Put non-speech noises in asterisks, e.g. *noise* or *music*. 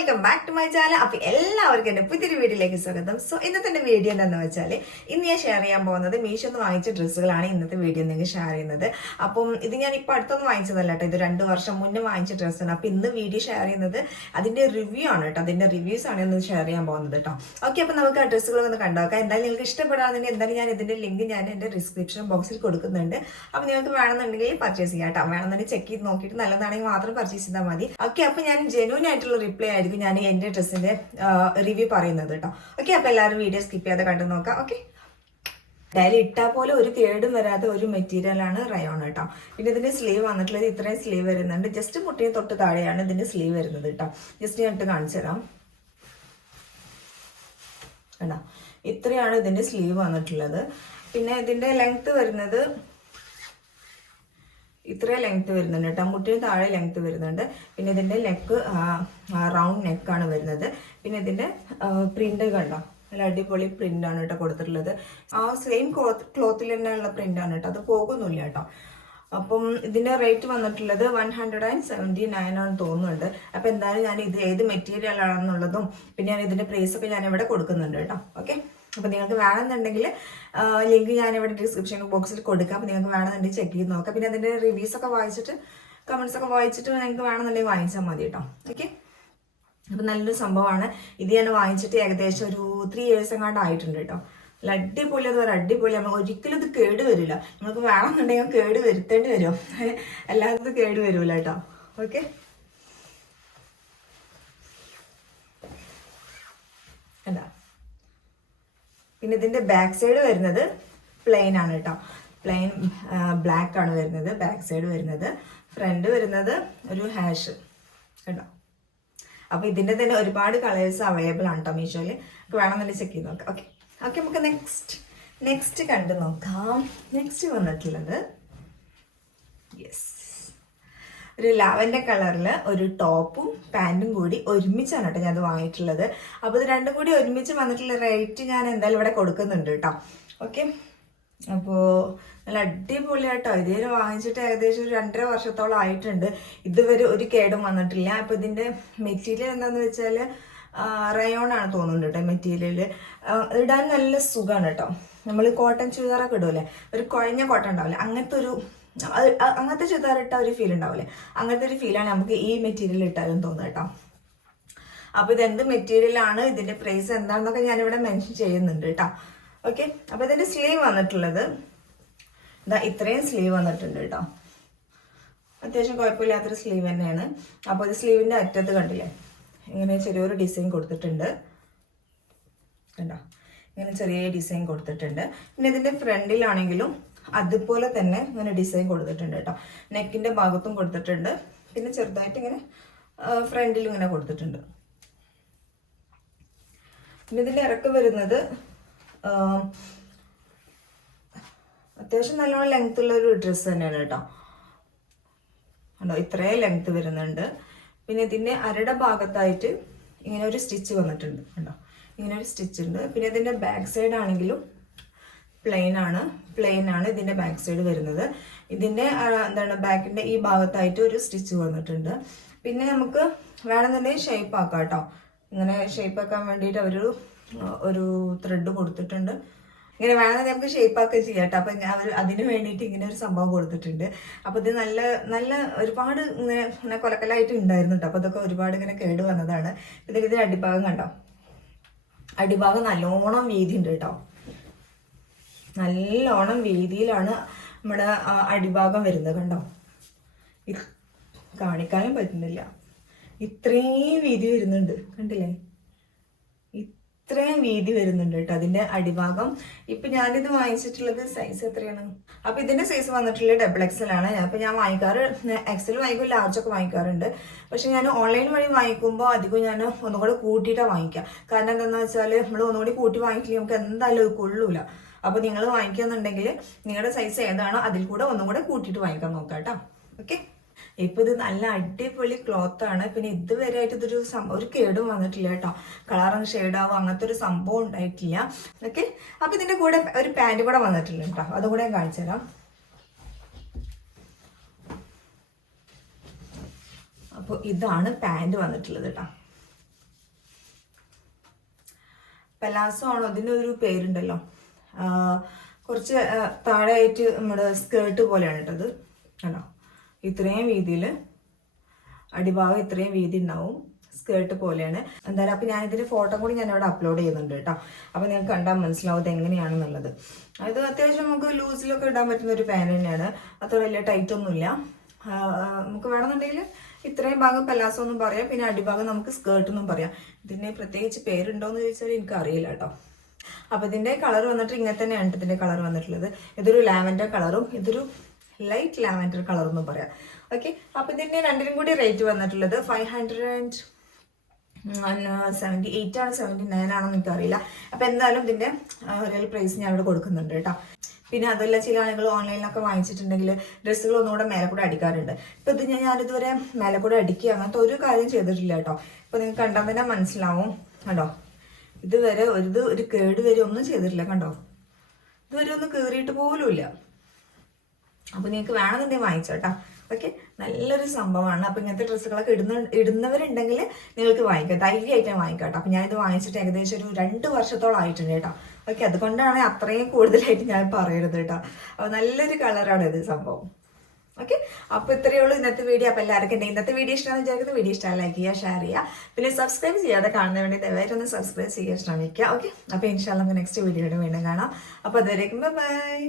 Welcome back to my channel അപ്പൊ എല്ലാവർക്കും എന്റെ പുതിയൊരു വീഡിയോയിലേക്ക് സ്വാഗതം. സോ ഇന്നത്തെ വീഡിയോ എന്താണെന്ന് വെച്ചാൽ ഇന്ന് ഞാൻ ഷെയർ ചെയ്യാൻ പോകുന്നത് മീഷോ നിന്ന് വാങ്ങിച്ച ഡ്രസ്സുകളാണ് ഇന്നത്തെ വീഡിയോ നിങ്ങൾക്ക് ഷെയർ ചെയ്യുന്നത്. അപ്പം ഇത് ഞാൻ ഇപ്പൊ അടുത്തൊന്നും വാങ്ങിച്ചതല്ല കേട്ടോ. ഇത് രണ്ട് വർഷം മുന്നേ വാങ്ങിച്ച ഡ്രസ്സാണ്. അപ്പൊ ഇന്ന് വീഡിയോ ഷെയർ ചെയ്യുന്നത് അതിന്റെ റിവ്യൂ ആണ് കേട്ടോ. അതിന്റെ റിവ്യൂസ് ആണ് ഇന്ന് ഷെയർ ചെയ്യാൻ പോകുന്നത് കേട്ടോ. ഓക്കെ അപ്പൊ നമുക്ക് ആ ഡ്രസ്സുകൾ ഒന്ന് കണ്ടോക്കാം എന്തായാലും നിങ്ങൾക്ക് ഇഷ്ടപ്പെടാതെ എന്തായാലും ഞാൻ ഇതിന്റെ ലിങ്ക് ഞാൻ എന്റെ ഡിസ്ക്രിപ്ഷൻ ബോക്സിൽ കൊടുക്കുന്നുണ്ട്. അപ്പൊ നിങ്ങൾക്ക് വേണമെന്നുണ്ടെങ്കിൽ പർച്ചേസ് ചെയ്യാം കേട്ടോ. വേണമെന്നുണ്ടെങ്കിൽ ചെക്ക് ചെയ്ത് നോക്കിയിട്ട് നല്ലതാണെങ്കിൽ മാത്രം പർച്ചേസ് ചെയ്താൽ മതി. ഓക്കെ അപ്പൊ ഞാൻ ജെനുവൻ ആയിട്ടുള്ള റിപ്ലൈ ആയിരിക്കും ഞാൻ എന്റെ ഡ്രസ്സിന്റെ റിവ്യൂ പറയുന്നത് കേട്ടോ ഓക്കെ അപ്പോൾ എല്ലാവരും വീഡിയോ സ്കിപ്പ് ചെയ്യാതെ കണ്ടു നോക്കാം. ഓക്കെ ഡയലി ഇട്ടാൽ പോലെ ഒരു കേടും വരാത്ത ഒരു മെറ്റീരിയലാണ് റയോൺ കേട്ടോ പിന്നെ ഇതിന്റെ സ്ലീവ് വന്നിട്ടുള്ളത് ഇത്രയും സ്ലീവ് വരുന്നുണ്ട്. ജസ്റ്റ് മുട്ടിയെ തൊട്ട് താഴെയാണ് ഇതിന്റെ സ്ലീവ് വരുന്നത് കേട്ടോ ജസ്റ്റ് ഞാൻ ഇട്ട് കാണിച്ചു തരാം. കണ്ടോ? ഇത്രയാണ് ഇതിന്റെ സ്ലീവ് വന്നിട്ടുള്ളത്. പിന്നെ ഇതിന്റെ ലെങ്ത് വരുന്നത് ഇത്രയും ലെങ്ത് വരുന്നുണ്ട് കേട്ടോ. മുട്ടിന് താഴെ ലെങ്ത് വരുന്നുണ്ട്. പിന്നെ ഇതിന്റെ നെക്ക് റൗണ്ട് നെക്കാണ് വരുന്നത്. പിന്നെ ഇതിന്റെ പ്രിന്റ് കണ്ടോ? നല്ല അടിപൊളി പ്രിന്റ് ആണ് കേട്ടോ കൊടുത്തിട്ടുള്ളത്. ആ സെയിം ക്ലോത്ത് ക്ലോത്തിൽ തന്നെയുള്ള പ്രിന്റ് ആണ് കേട്ടോ. അത് പോകുന്നില്ല കേട്ടോ. അപ്പം ഇതിന്റെ റേറ്റ് വന്നിട്ടുള്ളത് one hundred and seventy nine ആണ് തോന്നുന്നുണ്ട്. അപ്പൊ എന്തായാലും ഞാൻ ഇത് ഏത് മെറ്റീരിയൽ ആണെന്നുള്ളതും പിന്നെ ഞാൻ ഇതിന്റെ പ്രൈസൊക്കെ ഞാൻ ഇവിടെ കൊടുക്കുന്നുണ്ട് കേട്ടോ. ഓക്കെ അപ്പൊ നിങ്ങൾക്ക് വേണമെന്നുണ്ടെങ്കിൽ ലിങ്ക് ഞാൻ ഇവിടെ ഡിസ്ക്രിപ്ഷൻ ബോക്സിൽ കൊടുക്കാം. അപ്പൊ നിങ്ങൾക്ക് വേണമെന്നുണ്ടെങ്കിൽ ചെക്ക് ചെയ്ത് നോക്കാം. പിന്നെ അതിന്റെ റിവ്യൂസ് ഒക്കെ വായിച്ചിട്ട് കമന്റ്സ് ഒക്കെ വായിച്ചിട്ട് നിങ്ങൾക്ക് വേണമെന്നുണ്ടെങ്കിൽ വാങ്ങിച്ചാൽ മതി കേട്ടോ. ഓക്കെ അപ്പൊ നല്ലൊരു സംഭവമാണ്. ഇത് ഞാൻ വാങ്ങിച്ചിട്ട് ഏകദേശം ഒരു ത്രീ ഇയേഴ്സ് എങ്ങാണ്ട് ആയിട്ടുണ്ട് കേട്ടോ. നല്ല അടിപൊളി അത് ഒരു അടിപൊളി. നമ്മൾ ഒരിക്കലും ഇത് കേട് വരില്ല. നിങ്ങൾക്ക് വേണമെന്നുണ്ടെങ്കിൽ കേട് വരുത്തേണ്ടി വരും. *laughs* അല്ലാതെ കേട് വരുമല്ലോ കേട്ടോ. ഓക്കെ എന്താ പിന്നെ ഇതിന്റെ ബാക്ക് സൈഡ് വരുന്നത് പ്ലെയിൻ ആണ് കേട്ടോ പ്ലെയിൻ ബ്ലാക്ക് ആണ് വരുന്നത് ബാക്ക് സൈഡ് വരുന്നത്. ഫ്രണ്ട് വരുന്നത് ഒരു ഹാഷ് കേട്ടോ. അപ്പോൾ ഇതിന്റെ തന്നെ ഒരുപാട് കളേഴ്സ് അവൈലബിൾ ആണ് കേട്ടോ മീഷോയിൽ നമുക്ക് വേണമെന്നുണ്ടെങ്കിൽ ചെക്ക് ചെയ്ത് നോക്കാം. ഓക്കെ ഓക്കെ നമുക്ക് നെക്സ്റ്റ് നെക്സ്റ്റ് കണ്ടു നോക്കാം. നെക്സ്റ്റ് വന്നിട്ടുള്ളത് യെസ് ഒരു ലാവൻഡർ കളറിൽ ഒരു ടോപ്പും പാന്റും കൂടി ഒരുമിച്ചാണ് കേട്ടോ ഞാൻ അത് വാങ്ങിയിട്ടുള്ളത്. അപ്പോൾ ഇത് രണ്ടും കൂടി ഒരുമിച്ച് വന്നിട്ടുള്ള റേറ്റ് ഞാൻ എന്തായാലും ഇവിടെ കൊടുക്കുന്നുണ്ട് കേട്ടോ. ഓക്കെ? അപ്പോൾ നല്ല അടിപൊളിയാട്ടോ ഇതുവരെ വാങ്ങിച്ചിട്ട് ഏകദേശം ഒരു രണ്ടര വർഷത്തോളം ആയിട്ടുണ്ട്. ഇതുവരെ ഒരു കേടും വന്നിട്ടില്ല. അപ്പോൾ ഇതിന്റെ മെറ്റീരിയൽ എന്താണെന്ന് വെച്ചാൽ റയോൺ ആണ് തോന്നുന്നുണ്ട് കേട്ടോ മെറ്റീരിയൽ. ഇടാൻ നല്ല സുഖമാണ് കേട്ടോ. നമ്മൾ കോട്ടൺ ചുരിദാറൊക്കെ ഇടുമല്ലേ ഒരു കുഴഞ്ഞ കോട്ടൺ ഉണ്ടാവില്ല? അങ്ങനത്തെ ഒരു അങ്ങനത്തെ ചുരിദാർ ഇട്ട ഒരു ഫീൽ ഉണ്ടാവില്ലേ അങ്ങനത്തെ ഒരു ഫീലാണ് നമുക്ക് ഈ മെറ്റീരിയൽ ഇട്ടാലും തോന്നുക കേട്ടോ. അപ്പൊ ഇത് എന്ത് മെറ്റീരിയൽ ആണ്? ഇതിന്റെ പ്രൈസ് എന്താണെന്നൊക്കെ ഞാനിവിടെ മെൻഷൻ ചെയ്യുന്നുണ്ട് കേട്ടോ. ഓക്കെ അപ്പൊ ഇതിന്റെ സ്ലീവ് വന്നിട്ടുള്ളത്. ഇതാ ഇത്രയും സ്ലീവ് വന്നിട്ടുണ്ട് കേട്ടോ. അത്യാവശ്യം കുഴപ്പമില്ലാത്തൊരു സ്ലീവ് തന്നെയാണ്. അപ്പോൾ ഇത് സ്ലീവിന്റെ അറ്റത്ത് കണ്ടില്ലേ? ഇങ്ങനെ ചെറിയൊരു ഡിസൈൻ കൊടുത്തിട്ടുണ്ട്. കണ്ടോ? ഇങ്ങനെ ചെറിയ ഡിസൈൻ കൊടുത്തിട്ടുണ്ട്. പിന്നെ ഇതിന്റെ ഫ്രണ്ടിലാണെങ്കിലും അതുപോലെ തന്നെ ഇങ്ങനെ ഡിസൈൻ കൊടുത്തിട്ടുണ്ട് കേട്ടോ. നെക്കിന്റെ ഭാഗത്തും കൊടുത്തിട്ടുണ്ട്. പിന്നെ ചെറുതായിട്ട് ഇങ്ങനെ ഫ്രണ്ടിൽ ഇങ്ങനെ കൊടുത്തിട്ടുണ്ട്. പിന്നെ ഇതിന്റെ ഇറക്ക് വരുന്നത് അത്യാവശ്യം നല്ലോണം ലെങ്ത് ഉള്ള ഒരു ഡ്രസ്സ് തന്നെയാണ് കേട്ടോ. കണ്ടോ? ഇത്രയും ലെങ്ത് വരുന്നുണ്ട്. പിന്നെ ഇതിന്റെ അരയുടെ ഭാഗത്തായിട്ട് ഇങ്ങനെ ഒരു സ്റ്റിച്ച് വന്നിട്ടുണ്ട്. കണ്ടോ? ഇങ്ങനെ ഒരു സ്റ്റിച്ച് ഉണ്ട്. പിന്നെ ഇതിന്റെ ബാക്ക് സൈഡ് ആണെങ്കിലും പ്ലെയിൻ ആണ്. പ്ലെയിൻ ആണ് ഇതിന്റെ ബാക്ക് സൈഡ് വരുന്നത്. ഇതിന്റെ എന്താണ് ബാക്കിന്റെ ഈ ഭാഗത്തായിട്ട് ഒരു സ്റ്റിച്ച് വന്നിട്ടുണ്ട്. പിന്നെ നമുക്ക് വേണമെന്നുണ്ടെങ്കിൽ ഷേപ്പ് ആക്കാം കേട്ടോ ഇങ്ങനെ ഷേപ്പ് ആക്കാൻ വേണ്ടിയിട്ട് അവർ ഒരു ത്രെഡ് കൊടുത്തിട്ടുണ്ട്. ഇങ്ങനെ വേണമെങ്കിൽ നമുക്ക് ഷേപ്പ് ആക്കുക ചെയ്യാം കേട്ടോ അപ്പൊ അവർ അതിന് വേണ്ടിയിട്ട് ഇങ്ങനെ ഒരു സംഭവം കൊടുത്തിട്ടുണ്ട്. അപ്പോൾ ഇത് നല്ല നല്ല ഒരുപാട് ഇങ്ങനെ ഇങ്ങനെ കൊലക്കലായിട്ട് ഉണ്ടായിരുന്നു കേട്ടോ അപ്പൊ ഇതൊക്കെ ഒരുപാട് ഇങ്ങനെ കേട് വന്നതാണ്. പിന്നെ ഇതിന്റെ അടിഭാഗം കണ്ടോ? അടിഭാഗം നല്ലോണം വീതി ഉണ്ട് കേട്ടോ നല്ലോണം വീതിയിലാണ് നമ്മുടെ അടിഭാഗം വരുന്നത് കണ്ടോ? കാണിക്കാനും പറ്റുന്നില്ല. ഇത്രയും വീതി വരുന്നുണ്ട്. കണ്ടില്ലേ? ഇത്രയും വീതി വരുന്നുണ്ട് കേട്ടോ അതിന്റെ അടിഭാഗം. ഇപ്പൊ ഞാനിത് വാങ്ങിച്ചിട്ടുള്ളത് സൈസ് എത്രയാണ്? അപ്പൊ ഇതിന്റെ സൈസ് വന്നിട്ടുള്ളത് ഡബിൾ എക്സൽ ആണ്. അപ്പൊ ഞാൻ വാങ്ങിക്കാറ് എക്സൽ വാങ്ങിക്കും ലാർജ് ഒക്കെ വാങ്ങിക്കാറുണ്ട്. പക്ഷെ ഞാൻ ഓൺലൈൻ വഴി വാങ്ങിക്കുമ്പോൾ അധികം ഞാൻ ഒന്നുകൂടെ കൂട്ടിയിട്ടാണ് വാങ്ങിക്കുക കാരണം എന്താണെന്ന് വെച്ചാൽ നമ്മൾ ഒന്നുകൂടി കൂട്ടി വാങ്ങിക്കില്ല നമുക്ക് എന്തായാലും കൊള്ളൂല. അപ്പൊ നിങ്ങൾ വാങ്ങിക്കുന്നുണ്ടെങ്കിൽ നിങ്ങളുടെ സൈസ് ഏതാണോ അതിൽ കൂടെ ഒന്നും കൂടെ കൂട്ടിയിട്ട് വാങ്ങിക്കാൻ നോക്കാം കേട്ടോ. ഓക്കെ ഇപ്പൊ ഇത് നല്ല അടിപൊളി ക്ലോത്ത് ആണ്. പിന്നെ ഇതുവരെ ആയിട്ട് ഇതൊരു ഒരു കേടും വന്നിട്ടില്ല കേട്ടോ. കളറും ഷെയ്ഡാവും അങ്ങനത്തെ ഒരു സംഭവം ഉണ്ടായിട്ടില്ല. ഓക്കെ അപ്പൊ ഇതിന്റെ കൂടെ ഒരു പാന്റ് കൂടെ വന്നിട്ടില്ല കേട്ടോ. അതും കൂടെ ഞാൻ അപ്പോൾ ഇതാണ് പാന്റ് വന്നിട്ടുള്ളത് കേട്ടോ. പെലാസോ ആണോ? അതിന്റെ ഒരു പേരുണ്ടല്ലോ. കുറച്ച് താഴെയായിട്ട് നമ്മുടെ സ്കേർട്ട് പോലെയാണ് കേട്ടത് കണ്ടോ? ഇത്രയും വീതിയിൽ അടിഭാഗം ഇത്രയും വീതി ഉണ്ടാവും. സ്കേർട്ട് പോലെയാണ്. എന്തായാലും അപ്പം ഞാൻ ഇതിന്റെ ഫോട്ടോ കൂടി ഞാൻ അവിടെ അപ്ലോഡ് ചെയ്യുന്നുണ്ട് കേട്ടോ. അപ്പം നിങ്ങൾക്ക് കണ്ടാൽ മനസ്സിലാവും ഇത് എങ്ങനെയാണെന്നുള്ളത് അത് അത്യാവശ്യം നമുക്ക് ലൂസിലൊക്കെ ഇടാൻ പറ്റുന്ന ഒരു പാൻ തന്നെയാണ്. അത്ര വലിയ ടൈറ്റ് ഒന്നുമില്ല. നമുക്ക് വേണമെന്നുണ്ടെങ്കിൽ ഇത്രയും ഭാഗം പലാസോ എന്നും പറയാം. പിന്നെ അടിഭാഗം നമുക്ക് സ്കേർട്ട് എന്നും പറയാം. ഇതിന് പ്രത്യേകിച്ച് പേരുണ്ടോ എന്ന് ചോദിച്ചാൽ എനിക്ക് അറിയില്ല കേട്ടോ. അപ്പൊ ഇതിന്റെ കളർ വന്നിട്ട് ഇങ്ങനെ തന്നെയാണ് ഇതിന്റെ കളർ വന്നിട്ടുള്ളത്. ഇതൊരു ലാവൻഡർ കളറും ഇതൊരു ലൈറ്റ് ലാവൻഡർ കളർ എന്നും പറയാം. ഓക്കെ അപ്പൊ ഇതിന്റെ രണ്ടിനും കൂടി റേറ്റ് വന്നിട്ടുള്ളത് five hundred and seventy eight ആണ് സെവന്റി നയൻ ആണെന്ന് എനിക്കറിയില്ല. അപ്പൊ എന്തായാലും ഇതിന്റെ റിയൽ പ്രൈസ് ഞാൻ ഇവിടെ കൊടുക്കുന്നുണ്ട് കേട്ടോ പിന്നെ അതല്ല ചില ആളുകൾ ഓൺലൈനിലൊക്കെ വാങ്ങിച്ചിട്ടുണ്ടെങ്കിൽ ഡ്രസ്സുകൾ ഒന്നുകൂടെ മേലെ കൂടെ അടിക്കാറുണ്ട്. ഇപ്പൊ ഇത് ഞാൻ ഇതുവരെ മേലെ കൂടെ അടിക്കുക അങ്ങനത്തെ ഒരു കാര്യം ചെയ്തിട്ടില്ല കേട്ടോ ഇപ്പൊ നിങ്ങൾക്ക് കണ്ടാൽ തന്നെ മനസ്സിലാവും. കണ്ടോ? ഇതുവരെ ഒരു ഒരു കേട് വരെ ഒന്നും ചെയ്തിട്ടില്ല കണ്ടോ? ഇതുവരെ ഒന്നും കീറിയിട്ട് പോലുമില്ല. അപ്പൊ നിങ്ങൾക്ക് വേണമെന്നുണ്ടെങ്കിൽ വാങ്ങിച്ചോട്ടാ ഓക്കെ? നല്ലൊരു സംഭവമാണ്. അപ്പൊ ഇങ്ങനത്തെ ഡ്രസ്സുകളൊക്കെ ഇടുന്ന ഇടുന്നവരുണ്ടെങ്കിൽ നിങ്ങൾക്ക് വാങ്ങിക്കാം. ധൈര്യമായിട്ട് വാങ്ങിക്കാം അപ്പൊ ഞാനിത് വാങ്ങിച്ചിട്ട് ഏകദേശം ഒരു രണ്ട് വർഷത്തോളം ആയിട്ടുണ്ട് കേട്ടോ. ഓക്കെ? അതുകൊണ്ടാണ് അത്രയും കൂടുതലായിട്ട് ഞാൻ പറയരുത് കേട്ടോ. അപ്പൊ നല്ലൊരു കളറാണ് ഇത് സംഭവം. ഓക്കെ അപ്പൊ ഇത്രയേ ഉള്ളൂ ഇന്നത്തെ വീഡിയോ അപ്പോൾ എല്ലാവർക്കും എന്റെ ഇന്നത്തെ വീഡിയോ ഇഷ്ടമാണെന്ന് വിചാരിക്കുന്ന. വീഡിയോ ഇഷ്ടം ലൈക്ക് ചെയ്യുക ഷെയർ ചെയ്യുക. പിന്നെ സബ്സ്ക്രൈബ് ചെയ്യാതെ കാണുന്ന വേണ്ടി ദയവായിട്ട് ഒന്ന് സബ്സ്ക്രൈബ് ചെയ്യാൻ ശ്രമിക്കുക. ഓക്കെ അപ്പോൾ ഇൻഷാല്ല നമുക്ക് നെക്സ്റ്റ് വീഡിയോയുടെ വീണ്ടും കാണാം. അപ്പോൾ അതുവരേക്കും ബൈ